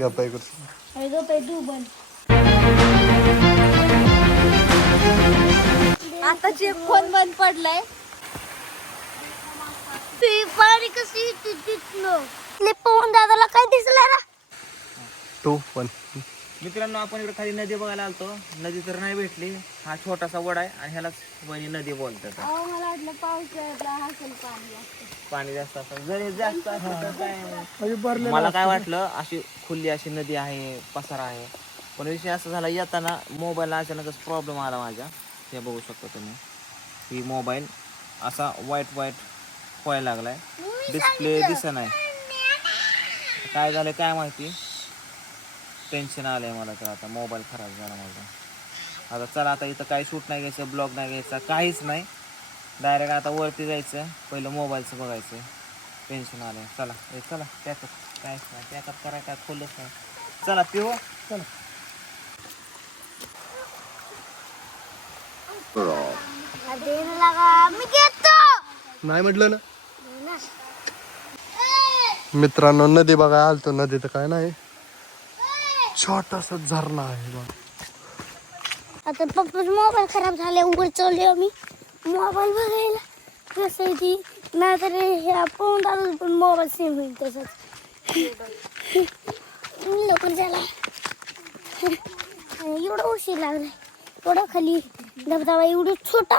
गप्पा इकडे अरे गं पे तू पण आताचे फोन बंद पडलाय. पाणी कशी तिथलं पवन दादाला काय दिसलं ना तू पण. मित्रांनो आपण इकडे खाली नदी बघायला आलतो. नदी तर नाही भेटली. हा छोटासा वडा आहे आणि ह्यालाच वहिनी नदी बोलतात. अहो मला वाटलं पावसाळ्यातला असेल पाणी पाणी जास्त असतं जरी जास्त तर काय मला काय वाटलं अशी खुली अशी नदी आहे पसारा आहे. पण विषय असा झाला येताना मोबाईलला अचानकच प्रॉब्लेम आला माझ्या. हे बघू शकता तुम्ही. ही मोबाईल असा वाईट वाईट व्हायला लागलाय. डिस्प्ले दिसत नाही काय झालं काय माहिती? टेन्शन आलं आहे मला तर आता मोबाईल खराब झाला माझा. आता चला आता इथं काही शूट नाही घ्यायचं ब्लॉग नाही घ्यायचा काहीच नाही. डायरेक्ट आता वरती जायचं पहिलं मोबाईलचं बघायचं. टेन्शन आहे चला ए चला पॅकअप काहीच नाही पॅकअप करा काय खोलच नाही. चला पिऊ हो. चला. नाही म्हटलं ना. मित्रांनो नदी बघा आलतो. नदी तर काय नाही. छोटासा झरणा आहे बघ. आता पप्पाचा मोबाईल खराब झाले उघड चालले आम्ही. मोबाईल बघायला. कसं आहे ती? नाहीतर ह्या फ़ोन आलं पण मोबाईल सेम होईल तसंच. लवकर झाला एवढा उशीर लागला एवढा खाली धबधबा एवढा छोटा,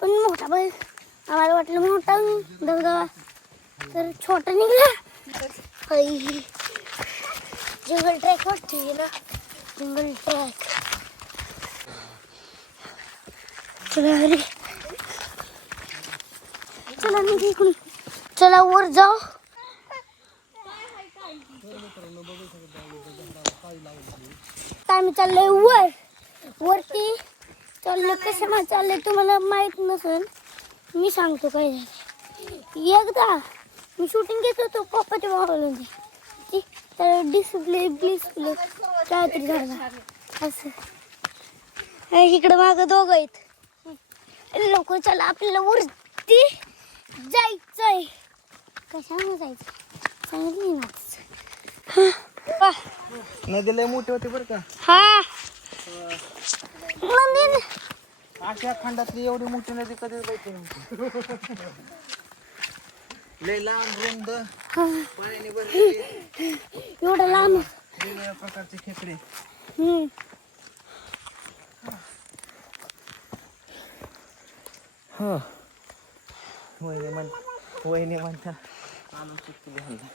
पण मोठा बघ. आम्हाला वाटलं मोठा धबधबा. तर छोटा निघाला. आई. जंगल ट्रॅक वाटतोय ना? जंगल ट्रॅक चला अरे. चला मी इकडून. चला वर जाऊ. काय मी चाललोय वर. वरती चाललोय. कसं मा चाललंय तुम्हाला माहीत नसेल मी सांगतो काय झालं. एकदा मी शूटिंग घेत होतो पप्पाच्या मोबाईलमध्ये तर डिस्प्ले डिस्प्ले काहीतरी झाला. असं. इकडं मागं दोघं आहेत. लवकर चला आपल्याला वरती जायचंय. कशाने जायचं सांगितलं हा. नदी लय मोठी होती बरं का? हा. मंदिर अशा खंडातली एवढी मोठी नदी कधीच बघितली नव्हती. लय लांब रुंद. पाण्याने भरलेली. प्रकारचे खेकडे. हम्म. हो. वहिनी म्हण वहिनी म्हणता सुट्टी घालला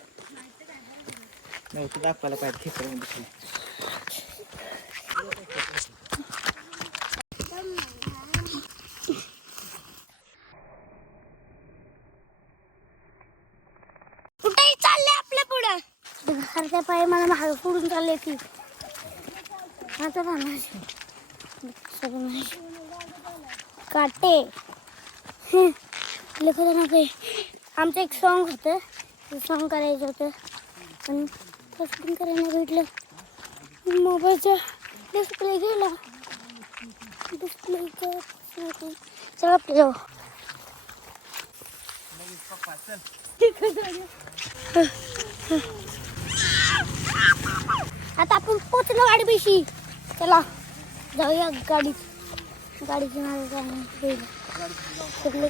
नाही. तू दाखवायला पाहिजे खेकडे दिसले कुठेही चालले आपल्या घरच्या पाय मला मागे फोडून चालले ती. आता नाही. काटे. लिखत आमचं एक सॉन्ग होतं. ते सॉन्ग करायचं होतं. पण शूटिंग करायला भेटलं. मोबाईलचा डिस्प्ले गेला. डिस्प्लेचा चला आपलं जाऊ. आता आपण पोचलो गाडी पैशी चला जाऊया गाडीत. गाडीची माझं सगळे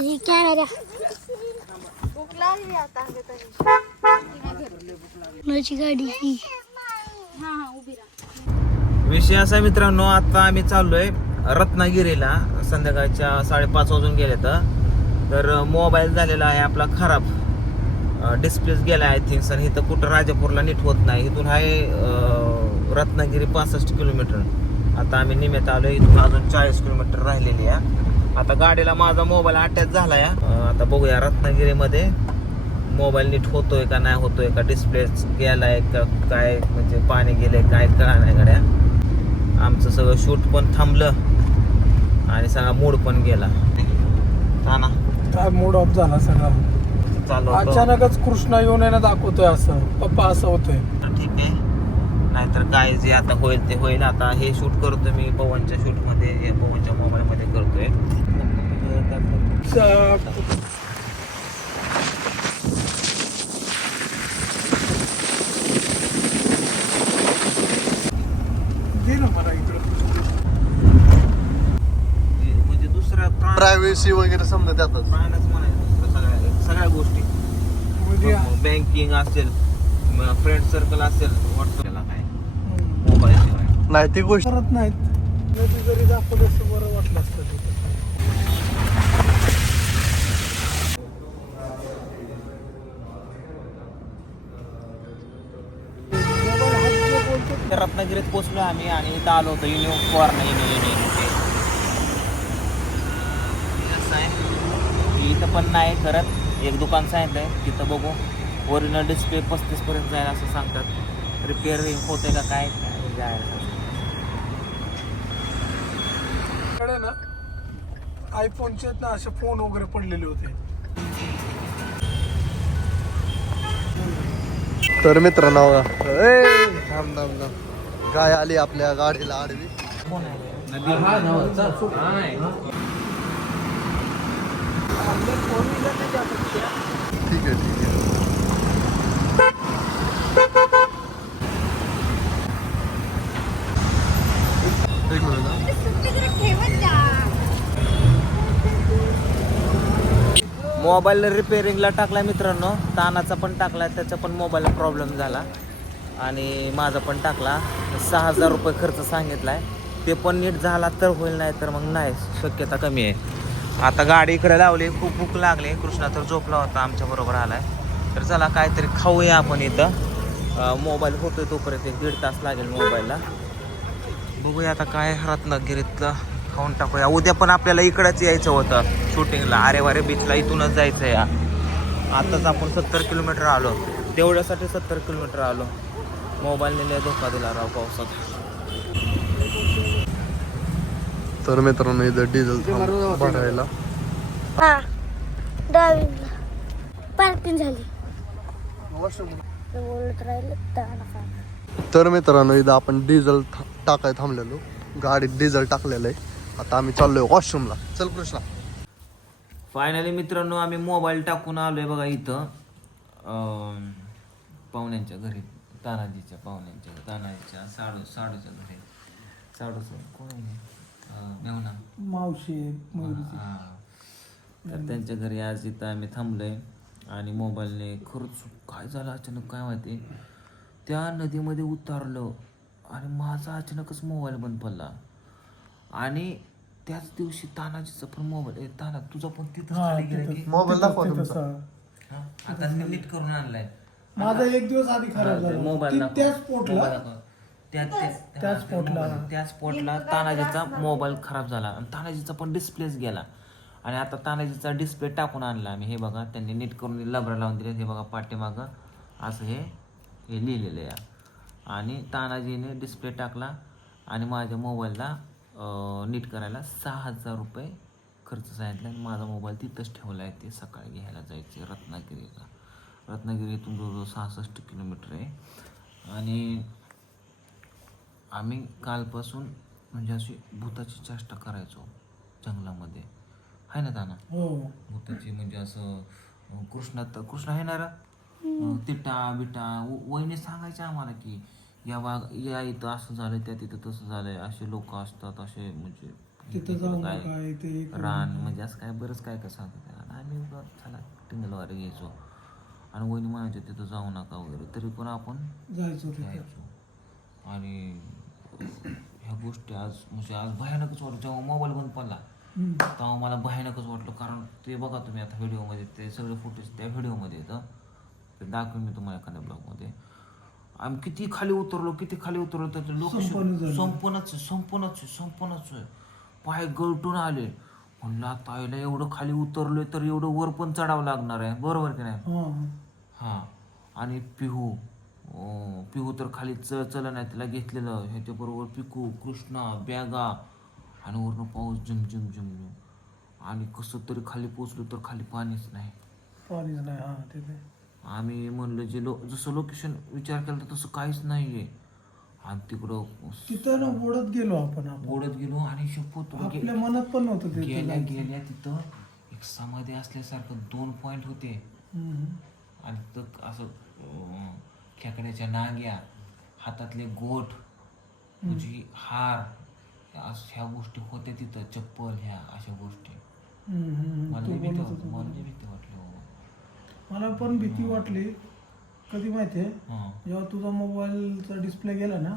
ही कॅमेरा. माझी गाडी ही. विषय असा मित्रांनो आता आम्ही चाललोय रत्नागिरीला. संध्याकाळच्या साडेपाच वाजून गेले तर. तर मोबाईल झालेला आहे आपला खराब. डिस्प्लेच गेला आय थिंक सर इथं कुठं राजापूरला नीट होत नाही. इथून आहे रत्नागिरी पासष्ट किलोमीटर आता आम्ही निमित्त आलो इथून अजून चाळीस किलोमीटर राहिलेली आहे. आता गाडीला माझा मोबाईल अटॅच झाला आहे आता बघूया रत्नागिरीमध्ये मोबाईल नीट होतोय का नाही होतोय का? डिस्प्ले गेलाय का? काय? म्हणजे पाणी गेलंय काय? कळा नाही गाड्या. आमचं सगळं शूट पण थांबलं. आणि सगळा मूड पण गेला. ना. काय मूड ऑफ झाला सगळा. चालू होतं. अचानकच कृष्णा येऊन येणं दाखवतोय असं. पप्पा असं होतंय. ठीक आहे. नाहीतर काय जे आता होईल ते होईल. आता हे शूट करतो मी पवनच्या शूटमध्ये या पवनच्या मोबाईल मध्ये करतोय. चा- दे ना मला इकडं म्हणजे दुसरा प्रायव्हसी वगैरे समजा त्यातच प्राणच म्हणायचं सगळ्या सगळ्या गोष्टी. मध्ये बँकिंग असेल फ्रेंड सर्कल असेल व्हॉट्सअप त्याला काय. मोबाईल शिवाय. नाही ती गोष्ट करत नाहीत. नदी जरी दाखवत असं बरं वाटलं असतं रत्नागिरीत पोहोचलो आम्ही आणि इथं आलो होतो. युनियन फॉरन युनियन कसं आहे की इथं पण नाही करत एक दुकान सांगितलंय तिथं बघू. ओरिजिनल डिस्प्ले पस्तीस पर्यंत जाईल असं सांगतात. रिपेअर होते का काय? काय जायला ना? आयफोनचे ना असे फोन वगैरे पडलेले होते. तर मित्रांनो गाय आली आपल्या गाडीला आडवी. कोण आहे. ठीक आहे ठीक आहे. एक मोबाईल रिपेअरिंगला टाकला मित्रांनो. तानाचा पण टाकला त्याचा पण मोबाईलला प्रॉब्लेम झाला. आणि माझा पण टाकला. सहा हजार रुपये खर्च सांगितला आहे ते पण नीट झाला तर होईल नाही तर मग नाही. शक्यता कमी आहे. आता गाडी इकडे लावली खूप भूक लागली. कृष्णा तर झोपला होता आमच्या बरोबर आलाय. तर चला काहीतरी खाऊया आपण इथं. मोबाईल होतोय तोपर्यंत एक दीड तास लागेल मोबाईलला. बघूया आता काय रत्नागिरीतलं खाऊन टाकूया. उद्या पण आपल्याला इकडंच यायचं होतं शूटिंगला. अरे वारे बीचला इथूनच जायचं या. आताच आपण सत्तर किलोमीटर आलो. तेवढ्यासाठी सत्तर किलोमीटर आलो. मोबाईलने लय धोका दिला राव पावसात. तर मित्रांनो इथं डिझेल भरायला. हा पार्किंग झाली. तर मित्रांनो इथं आपण डिझेल था- टाकाय थांबलेलो. गाडीत डिझेल टाकलेलं आहे. आता आम्ही चाललोय वॉशरूमला चल कृष्णा. फायनली मित्रांनो आम्ही मोबाईल टाकून आलोय बघा इथं. पाहुण्यांच्या घरी. तानाजीच्या पाहुण्यांच्या तानाजीच्या साडू साडूच्या घरी. साडूचं कोण मावशी मयुरीची हा. तर त्यांच्या घरी आज इथं आम्ही थांबलोय आणि मोबाईलने खरंच काय झालं अचानक काय माहिती त्या नदीमध्ये उतारलं आणि माझा अचानकच मोबाईल बंद पडला आणि त्याच दिवशी तानाजीचा पण मोबाईल ताना तुझा पण तिथं हा, खाली गेला की तिथंच- मोबाईल दाखवा तिथंच, तुमचा. हा. हा? आता मी नीट करून आणलाय माझा एक दिवस आधी खराब झाला मोबाईल ती- दाखव. त्या स्पोर्टला मोबाईल दाखव. त्या- त्या- त्या स्पॉटला. मोबाईल- त्या स्पॉटला तानाजीचा मोबाईल खराब झाला. आणि तानाजीचा पण डिस्प्लेच गेला. आणि आता तानाजीचा डिस्प्ले टाकून आणला आम्ही. हे बघा त्यांनी नीट करून लबरा लावून दिले हे बघा पाठीमागं असं हे हे लिहिलेलं आहे. आणि तानाजीने डिस्प्ले टाकला. आणि माझ्या मोबाईलला अं, नीट करायला सहा हजार रुपये खर्च सांगितला. आणि माझा मोबाईल तिथंच ठेवला आहे. ते सकाळी घ्यायला जायचे रत्नागिरीला. रत्नागिरी इथून जवळजवळ सहासष्ट किलोमीटर आहे. आणि आम्ही कालपासून म्हणजे अशी भूताची चेष्टा करायचो जंगलामध्ये. आहे ना ताना? हो. भूताची म्हणजे असं कृष्णात कृष्ण आहे ना रे? तिटा बिटा व- वहिनी सांगायच्या आम्हाला की या वाघ या इथं असं झालं त्या तिथं तसं झालंय असे लोक असतात असे म्हणजे तिथं काय नका इथे एक- रान म्हणजे असं काय बरंच काय काय सांगतात आणि आम्ही चला टिंगलवारे घ्यायचो. आणि वहिनी म्हणायचे तिथं जाऊ नका वगैरे. तरी पण आपण जायचं. आणि ह्या गोष्टी आज म्हणजे आज भयानकच वाटलं. जेव्हा मोबाईल बंद पडला. तेव्हा मला भयानकच वाटलं. कारण ते बघा तुम्ही आता व्हिडिओमध्ये ते सगळे फोटोज त्या व्हिडिओमध्ये येतं. ते दाखवेन मी तुम्हाला एखाद्या ब्लॉगमध्ये आम्ही किती खाली उतरलो किती खाली उतरलो आहे, संपणच आहे, संपणच आहे. पाय गळटून आले. म्हणलं आता आईला एवढं खाली उतरलोय तर एवढं वर पण चढावं लागणार आहे. बरोबर की नाही? हा. आणि पिहू पिहू तर खाली च चल नाही त्याला घेतलेलं. ह्याच्याबरोबर पिकू कृष्णा बॅगा आणि वरनं पाऊस झिम झिम झिम झिम. आणि कसं तरी खाली पोचलो तर खाली पाणीच नाही. पाणीच नाही हा तिथे आम्ही म्हणलं जे लो जसं लोकेशन विचार केला तर तसं काहीच नाही आहे आणि तिकडं तिथं ना ओढत गेलो आपण ओढत गेलो आणि शपथ गे- आपल्या मनात पण नव्हतं ते गेल्या गेल्या तिथं एक समाधी असल्यासारखं दोन पॉइंट होते. हम्म. आणि तर असं अं, खेकड्याच्या नांग्या हातातले गोठ तुझी हार ह्या गोष्टी होत्या तिथं चप्पल ह्या अशा गोष्टी. मला भीती. मला भीती वाटली. मला पण भीती वाटली कधी माहितीये जेव्हा तुझा मोबाईलचा डिस्प्ले गेला ना.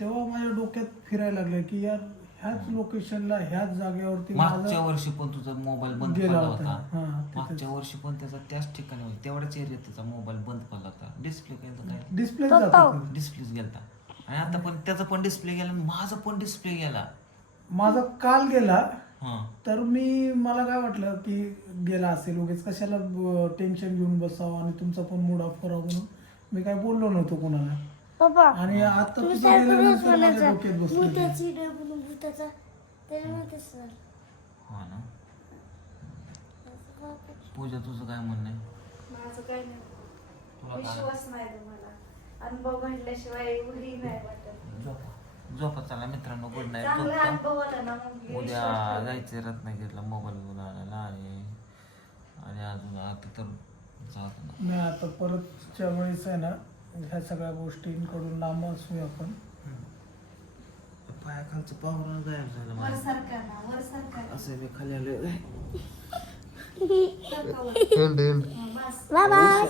तेव्हा माझ्या डोक्यात फिरायला लागलं की यार ह्याच लोकेशनला ह्याच जागेवरती मागच्या माझा वर्षी पण तुझा मोबाईल बंद गेला पडला होता. होता. हा, तिथेच. मागच्या वर्षी पण त्याचा त्याच ठिकाणी होता. तेवढ्याच एरियात त्याचा मोबाईल बंद पडला होता. डिस्प्ले काय काय? डिस्प्ले. जात होता. डिस्प्लेच गेलता. आणि आता पण त्याचा पण डिस्प्ले गेला आणि माझा पण डिस्प्ले गेला. माझा काल गेला. हा. तर मी मला काय वाटलं की गेला असेल. उगेच कशाला टेन्शन घेऊन बसावं आणि तुमचा पण मूड ऑफ करावा म्हणून मी काय बोललो नव्हतो कोणाला. पप्पा आणि आता तुम्ही तुझं सारखं रोज गेल्यानंतर माझ्या म्हणायचं डोक्यात बसलं ते. भूताची म्हणून त्याच्यामुळे. हो ना. पूजा तुझं काय म्हणणं आहे? माझं काय नाही. तुला काय? विश्वास नाही तुम्हाला. अनुभव उरी नाही वाटत. झोपा. झोपा चला मित्रांनो गुड नाईट चांगला झोपतो अनुभव आला ना मग उद्या विश्वास ठेवा. जायचं रत्नागिरीला मोबाईल घेऊन आणायला आणि आणि अजून आता तर जात ना नाही आता परतच्या वेळेस आहे ना ह्या सगळ्या गोष्टींकडून लांब असू आपण. पायाखालचं पाहुणं गायब झालं वर माझं सरका ना वर सरका. असं मी खाली आलोय. सरका वर. And and bus. Bye bye